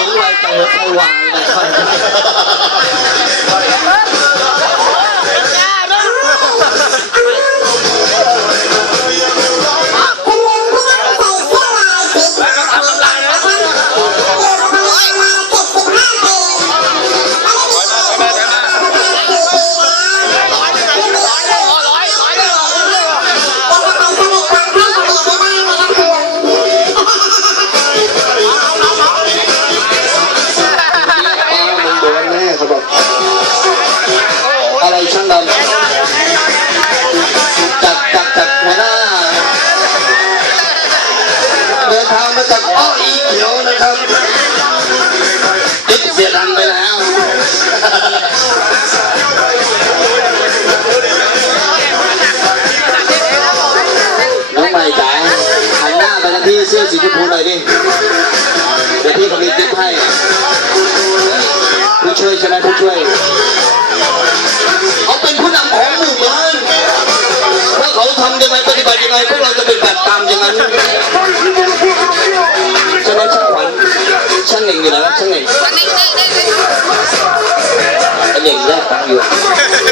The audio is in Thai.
ต้องไวแต่ไม่ค่อยไวนะครับ แล้วน้องใหม่จ๋าหันหน้าไปทางที่เสื้อสีชมพูหน่อยดิเดี๋ยวพี่เขามีติ๊บให้ผู้ช่วยใช่ไหมผู้ช่วยเขาเป็นผู้นำของหมู่บ้านถ้าเขาทำยังไงปฏิบัติยังไงพวกเราจะปฏิบัติตามอย่างนั้นใช่ไหมช่างขวัญช่างเหน่งอยู่ไหนวะช่างเหน่ง ไอเห